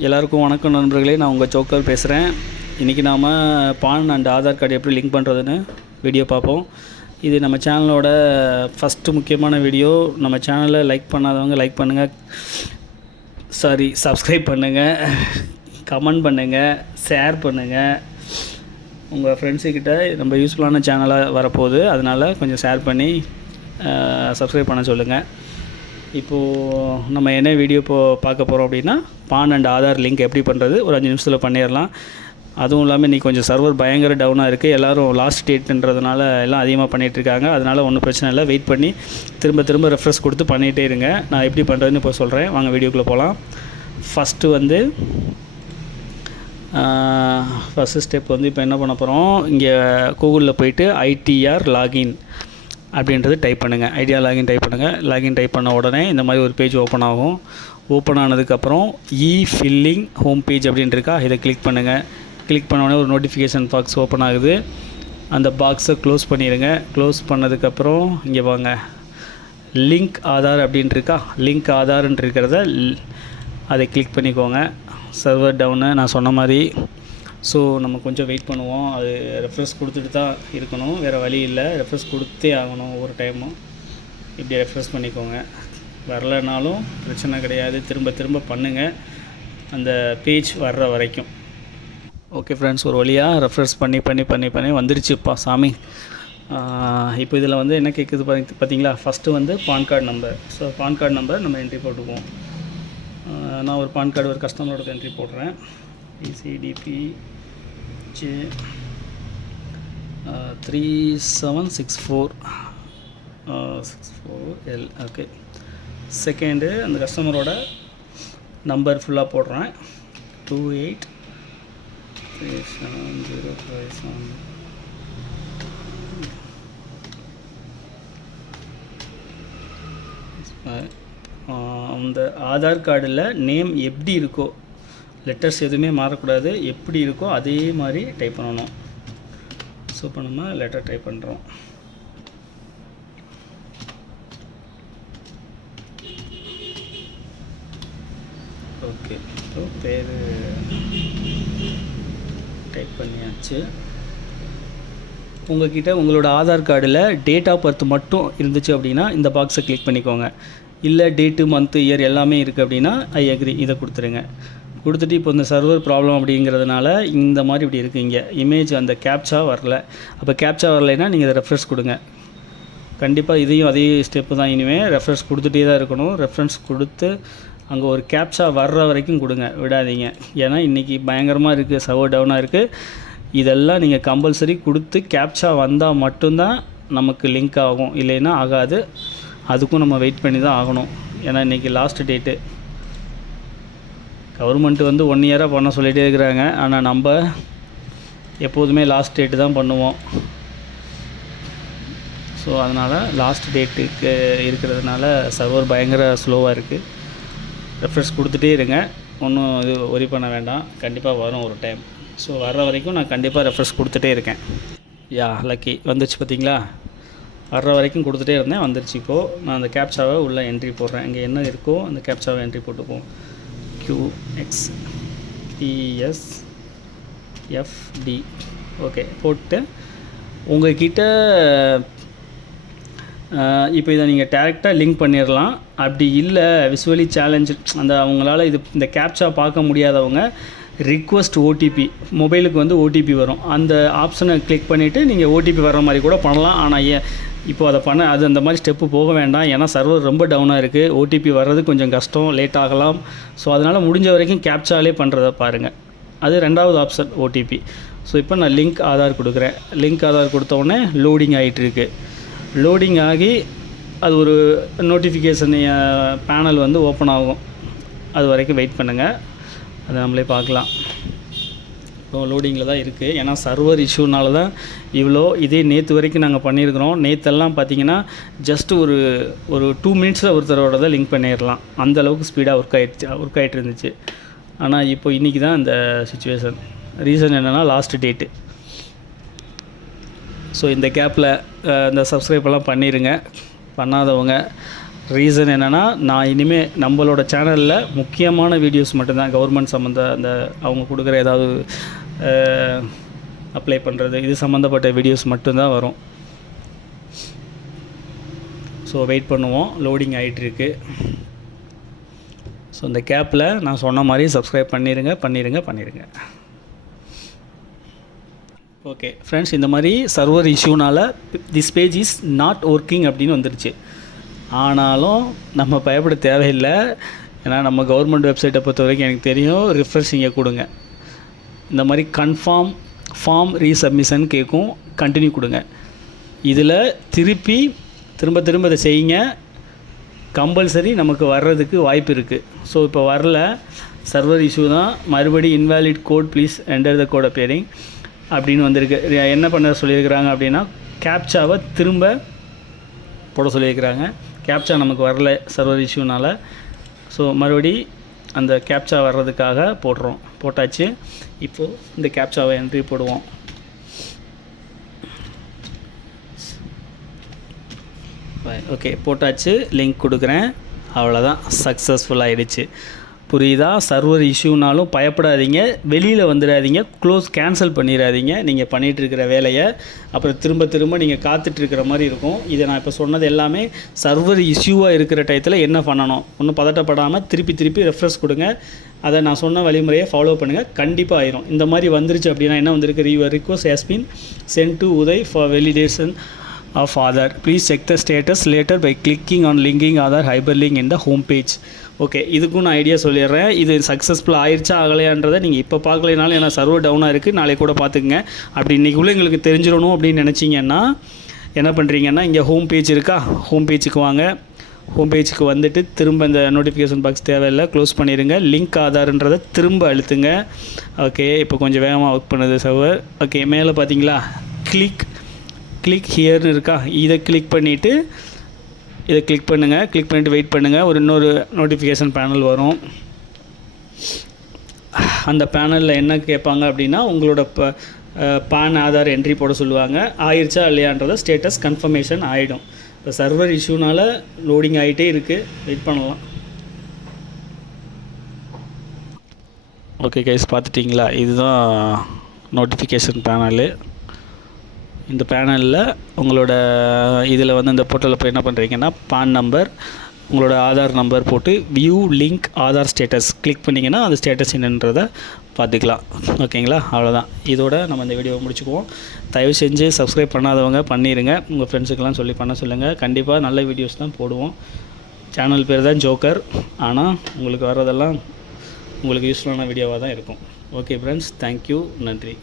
எல்லாருக்கும் வணக்கம் நண்பர்களே, நான் உங்கள் ஜோக்கர் பேசுகிறேன். இன்றைக்கி நாம் பான் அண்ட் ஆதார் கார்டு எப்படி லிங்க் பண்ணுறதுன்னு வீடியோ பார்ப்போம். இது நம்ம சேனலோட ஃபஸ்ட்டு முக்கியமான வீடியோ. நம்ம சேனலை லைக் பண்ணாதவங்க லைக் பண்ணுங்கள், சப்ஸ்கிரைப் பண்ணுங்கள், கமெண்ட் பண்ணுங்கள், ஷேர் பண்ணுங்கள். உங்கள் ஃப்ரெண்ட்ஸுக்கிட்ட ரொம்ப யூஸ்ஃபுல்லான சேனலாக வரப்போகுது, அதனால் கொஞ்சம் ஷேர் பண்ணி சப்ஸ்கிரைப் பண்ண சொல்லுங்கள். இப்போது நம்ம என்ன வீடியோ பார்க்க போகிறோம் அப்படின்னா, பான் அண்ட் ஆதார் லிங்க் எப்படி பண்ணுறது ஒரு 5 நிமிஷத்தில் பண்ணிடலாம். அதுவும் இல்லாமல் இன்றைக்கி கொஞ்சம் சர்வர் பயங்கர டவுனாக இருக்குது. எல்லோரும் லாஸ்ட் டேட்டுன்றதுனால எல்லாம் அதிகமாக பண்ணிகிட்ருக்காங்க. அதனால் ஒன்றும் பிரச்சனை இல்லை, வெயிட் பண்ணி திரும்ப ரெஃப்ரெஷ் கொடுத்து பண்ணிகிட்டே இருங்க. நான் எப்படி பண்ணுறதுன்னு இப்போ சொல்கிறேன், வாங்க வீடியோக்குள்ளே போகலாம். ஃபஸ்ட்டு ஸ்டெப் இப்போ என்ன பண்ண போகிறோம், இங்கே கூகுளில் போய்ட்டு ITR லாகின் அப்படின்றது டைப் பண்ணுங்கள். ஐடியா லாகின் டைப் பண்ணுங்கள். லாகின் டைப் பண்ண உடனே இந்த மாதிரி ஒரு பேஜ் ஓப்பன் ஆகும். ஓப்பன் ஆனதுக்கப்புறம் ஃபில்லிங் ஹோம் பேஜ் அப்படின்னு இருக்கா, இதை கிளிக் பண்ணுங்கள். கிளிக் பண்ண உடனே ஒரு நோட்டிஃபிகேஷன் பாக்ஸ் ஓப்பன் ஆகுது. அந்த பாக்ஸை க்ளோஸ் பண்ணிடுங்க. க்ளோஸ் பண்ணதுக்கப்புறம் இங்கே வாங்க, லிங்க் ஆதார் அப்படின்னு இருக்கா, லிங்க் ஆதார்ன்னு இருக்கிறத அதை கிளிக் பண்ணிக்கோங்க. சர்வர் டவுனு நான் சொன்ன மாதிரி. ஸோ நம்ம கொஞ்சம் வெயிட் பண்ணுவோம். அது ரெஃப்ரெஷ் கொடுத்துட்டு தான் இருக்கணும், வேறு வழி இல்லை. ரெஃப்ரெஷ் கொடுத்தே ஆகணும் ஒவ்வொரு டைமும். இப்படி ரெஃப்ரெஷ் பண்ணிக்கோங்க. வரலைனாலும் பிரச்சனை கிடையாது, திரும்ப பண்ணுங்கள் அந்த பேஜ் வர்ற வரைக்கும். ஓகே ஃப்ரெண்ட்ஸ், ஒரு வழியாக ரெஃப்ரெஷ் பண்ணி வந்துருச்சுப்பா சாமி. இப்போ இதில் என்ன கேட்குது பார்த்தீங்களா. First PAN card number. So PAN card number நம்ம என்ட்ரி போட்டுக்குவோம். நான் ஒரு பான் கார்டு ஒரு கஸ்டமரோட என்ட்ரி போடுறேன். ECDP J 3764 64L. Okay, second அந்த கஸ்டமரோட நம்பர் ஃபுல்லாக போடுறேன். 283705. அந்த ஆதார் கார்டில் நேம் எப்படி இருக்கோ, லெட்டர்ஸ் எதுவுமே மாறக்கூடாது, எப்படி இருக்கோ அதே மாதிரி டைப் பண்ணணும். ஸோ இப்போ நம்ம லெட்டர் டைப் பண்ணுறோம். ஓகே, இப்போ பேர் டைப் பண்ணியாச்சு. உங்களோட ஆதார் கார்டில் டேட் ஆஃப் பர்த் மட்டும் இருந்துச்சு அப்படின்னா இந்த பாக்ஸை கிளிக் பண்ணிக்கோங்க. இல்லை டேட்டு, மந்த்து, இயர் எல்லாமே இருக்குது அப்படின்னா ஐ அக்ரி இதை கொடுத்துருங்க. கொடுத்துட்டு இப்போ இந்த சர்வர் ப்ராப்ளம் அப்படிங்கிறதுனால இந்த மாதிரி இப்படி இருக்குது. இங்கே இமேஜ் அந்த கேப்ச்சா வரல. அப்போ கேப்ச்சா வரலைன்னா நீங்கள் இதை ரெஃப்ரெஷ் கொடுங்க. கண்டிப்பாக இதையும் அதே ஸ்டெப்பு தான். இனிமேல் ரெஃப்ரெஷ் கொடுத்துட்டே தான் இருக்கணும். ரெஃப்ரென்ஸ் கொடுத்து அங்கே ஒரு கேப்ச்சா வர்ற வரைக்கும் கொடுங்க, விடாதீங்க. ஏன்னா இன்றைக்கி பயங்கரமாக இருக்குது, சர்வர் டவுனாக இருக்குது. இதெல்லாம் நீங்கள் கம்பல்சரி கொடுத்து கேப்ச்சா வந்தால் மட்டும்தான் நமக்கு லிங்க் ஆகும், இல்லைன்னா ஆகாது. அதுக்கும் நம்ம வெயிட் பண்ணி தான் ஆகணும். ஏன்னா இன்றைக்கி லாஸ்ட் டேட்டு. கவர்மெண்ட் 1 இயராக பண்ண சொல்லிகிட்டே இருக்கிறாங்க. ஆனால் நம்ம எப்போதுமே லாஸ்ட் டேட்டு தான் பண்ணுவோம். ஸோ அதனால் லாஸ்ட் டேட்டுக்கு இருக்கிறதுனால சர்வர் பயங்கர ஸ்லோவாக இருக்குது. ரெஃப்ரெஷ் கொடுத்துட்டே இருங்க, ஒன்றும் இது ஒரி பண்ண வேண்டாம், கண்டிப்பாக வரும் ஒரு டைம். ஸோ வர்ற வரைக்கும் நான் கண்டிப்பாக ரெஃப்ரெஷ் கொடுத்துட்டே இருக்கேன். லக்கி வந்துருச்சு பார்த்தீங்களா. வர்ற வரைக்கும் கொடுத்துட்டே இருந்தேன், வந்துருச்சு. இப்போது நான் அந்த கேப்ச்சாவை உள்ளே என்ட்ரி போடுறேன். இங்கே என்ன இருக்கோ அந்த கேப்ச்சாவை என்ட்ரி போட்டுப்போம். QXPSFD. ஓகே, போட்டு உங்கள்கிட்ட இப்போ இதை நீங்கள் டேரெக்டாக லிங்க் பண்ணிடலாம். அப்படி இல்லை விசுவலி சேலஞ்சு, அவங்களால இந்த கேப்ச்சா பார்க்க முடியாதவங்க ரிக்வெஸ்ட் OTP, மொபைலுக்கு OTP வரும். அந்த ஆப்ஷனை கிளிக் பண்ணிவிட்டு நீங்கள் OTP வர்ற மாதிரி கூட பண்ணலாம். ஆனால் இப்போ அதை அந்த மாதிரி ஸ்டெப்பு போக வேண்டாம். ஏன்னா சர்வர் ரொம்ப டவுனாக இருக்குது. OTP வர்றது கொஞ்சம் கஷ்டம், லேட் ஆகலாம். ஸோ அதனால் முடிஞ்ச வரைக்கும் கேப்ச்சாலே பண்ணுறத பாருங்கள். அது 2வது ஆப்ஷன் OTP. ஸோ இப்போ நான் லிங்க் ஆதார் கொடுக்குறேன். லிங்க் ஆதார் கொடுத்தோடனே லோடிங் ஆகிட்டுருக்கு. லோடிங் ஆகி அது ஒரு நோட்டிஃபிகேஷன் பேனல் ஓப்பன் ஆகும். அது வரைக்கும் வெயிட் பண்ணுங்கள், அதை நம்மளே பார்க்கலாம். இப்போ லோடிங்கில் தான் இருக்குது. ஏன்னா சர்வர் இஷ்யூனால தான் இதே நேற்று வரைக்கும் நாங்கள் பண்ணியிருக்கிறோம். நேற்றெல்லாம் பார்த்தீங்கன்னா ஜஸ்ட் ஒரு 2 மினிட்ஸில் ஒருத்தரோட தான் லிங்க் பண்ணிடலாம். அந்தளவுக்கு ஸ்பீடாக ஒர்க் ஆகிட்டு இருந்துச்சு. ஆனால் இப்போ இன்றைக்கி தான் இந்த சுச்சுவேஷன். ரீசன் என்னென்னா லாஸ்ட் டேட்டு. ஸோ இந்த கேப்பில் இந்த சப்ஸ்கிரைபெல்லாம் பண்ணிடுங்க. பண்ணாதவங்க ரீசன் என்னென்னா, நான் இனிமேல் நம்மளோட சேனலில் முக்கியமான வீடியோஸ் மட்டும்தான், கவர்மெண்ட் சம்மந்த அந்த அவங்க கொடுக்குற ஏதாவது அப்ளை பண்ணுறது இது சம்மந்தப்பட்ட வீடியோஸ் மட்டும்தான் வரும். ஸோ வெயிட் பண்ணுவோம், லோடிங் ஆகிட்டுருக்கு. ஸோ இந்த கேப்பில் நான் சொன்ன மாதிரி சப்ஸ்கிரைப் பண்ணிடுங்க. ஓகே ஃப்ரெண்ட்ஸ், இந்த மாதிரி சர்வர் இஷ்யூனால் this page is not working அப்படின்னு வந்துருச்சு. ஆனாலும் நம்ம பயப்பட தேவையில்லை. ஏன்னா நம்ம கவர்மெண்ட் வெப்சைட்டை பொறுத்த வரைக்கும் எனக்கு தெரியும், ரிஃப்ரெஷ் இங்கே கொடுங்க. இந்த மாதிரி கன்ஃபார்ம் ஃபார்ம் ரீசப்மிஷன் கேட்கும், கண்டினியூ கொடுங்க. இதில் திரும்ப இதை செய்யுங்க. கம்பல்சரி நமக்கு வர்றதுக்கு வாய்ப்பு இருக்குது. ஸோ இப்போ வரல, சர்வர் இஷ்யூ தான். மறுபடி invalid code please enter the code appearing அப்படின்னு வந்திருக்கு. என்ன பண்ண சொல்லியிருக்கிறாங்க அப்படின்னா, கேப்சாவை திரும்ப போட சொல்லியிருக்கிறாங்க. கேப்சா நமக்கு வரல சர்வர் இஷ்யூனால். ஸோ மறுபடி அந்த கேப்சா வர்றதுக்காக போட்டாச்சு. இப்போது இந்த கேப்சாவை என்ட்ரி போடுவோம். ஓகே போட்டாச்சு, லிங்க் கொடுக்குறேன். அவ்வளோதான், சக்ஸஸ்ஃபுல் ஆகிடுச்சு. புரியுதா? சர்வர் இஷ்யூனாலும் பயப்படாதீங்க, வெளியில் வந்துடாதீங்க, கேன்சல் பண்ணிடாதீங்க. நீங்கள் பண்ணிகிட்ருக்கிற வேலையை அப்புறம் திரும்ப நீங்கள் காத்துட்ருக்கிற மாதிரி இருக்கும். இதை நான் இப்போ சொன்னது எல்லாமே சர்வர் இஷ்யூவாக இருக்கிற டயத்தில் என்ன பண்ணணும், ஒன்றும் பதட்டப்படாமல் திருப்பி ரெஃப்ரெஷ் கொடுங்க. அதை நான் சொன்ன வழிமுறையை ஃபாலோ பண்ணுங்கள், கண்டிப்பாக ஆயிரும். இந்த மாதிரி வந்துருச்சு அப்படின்னா என்ன வந்திருக்கு, your request has been sent to Uday for validation of Aadhaar. Please check the status later by clicking on linking Aadhaar hyperlink in the home page. Okay, இதுக்கும் நான் ஐடியா சொல்லிடுறேன். இது சக்ஸஸ்ஃபுல் ஆயிடுச்சா ஆகலையான்றதை நீங்கள் இப்போ பார்க்கலைனாலும், ஏன்னா சர்வர் டவுனாக இருக்குது, நாளைக்கு கூட பார்த்துக்குங்க. அப்படி இன்றைக்குள்ளே எங்களுக்கு தெரிஞ்சிடணும் அப்படின்னு நினச்சிங்கன்னா என்ன பண்ணுறீங்கன்னா, இங்கே ஹோம் பேஜ் இருக்கா, ஹோம் பேஜுக்கு வாங்க. ஹோம் பேஜுக்கு வந்துட்டு திரும்ப இந்த நோட்டிஃபிகேஷன் பாக்ஸ் தேவையில்லை, க்ளோஸ் பண்ணிடுங்க. லிங்க் ஆதார்ன்றதை திரும்ப அழுத்துங்க. ஓகே, இப்போ கொஞ்சம் வேகமாக ஒர்க் பண்ணுது சர்வர். ஓகே, மேலே பார்த்தீங்களா, கிளிக் ஹியர்னு இருக்கா, இதை கிளிக் பண்ணிவிட்டு கிளிக் பண்ணிவிட்டு வெயிட் பண்ணுங்கள். இன்னொரு நோட்டிஃபிகேஷன் பேனல் வரும். அந்த பேனலில் என்ன கேட்பாங்க அப்படின்னா, உங்களோட பான் ஆதார் என்ட்ரி போட சொல்லுவாங்க. ஆயிடுச்சா இல்லையான்றதை ஸ்டேட்டஸ் கன்ஃபர்மேஷன் ஆகிடும். இப்போ சர்வர் இஷ்யூனால் லோடிங் ஆகிட்டே இருக்குது, வெயிட் பண்ணலாம். ஓகே கைஸ், பார்த்துட்டிங்களா, இதுதான் நோட்டிஃபிகேஷன் பேனலு. இந்த பேனலில் உங்களோட இதில் இந்த போர்ட்டலில் போய் என்ன பண்ணுறீங்கன்னா, பான் நம்பர், உங்களோட ஆதார் நம்பர் போட்டு view link Aadhaar status click பண்ணிங்கன்னா அந்த ஸ்டேட்டஸ் என்னன்றதை பார்த்துக்கலாம். ஓகேங்களா, அவ்வளோதான். இதோட நம்ம இந்த வீடியோவை முடிச்சுக்குவோம். தயவு செஞ்சு சப்ஸ்கிரைப் பண்ணாதவங்க பண்ணிடுங்க, உங்கள் ஃப்ரெண்ட்ஸுக்கெல்லாம் சொல்லி பண்ண சொல்லுங்கள். கண்டிப்பாக நல்ல வீடியோஸ் தான் போடுவோம். சேனல் பேர் தான் ஜோக்கர், ஆனால் உங்களுக்கு வர்றதெல்லாம் உங்களுக்கு யூஸ்ஃபுல்லான வீடியோவாக தான் இருக்கும். ஓகே ஃப்ரெண்ட்ஸ், தேங்க்யூ, நன்றி.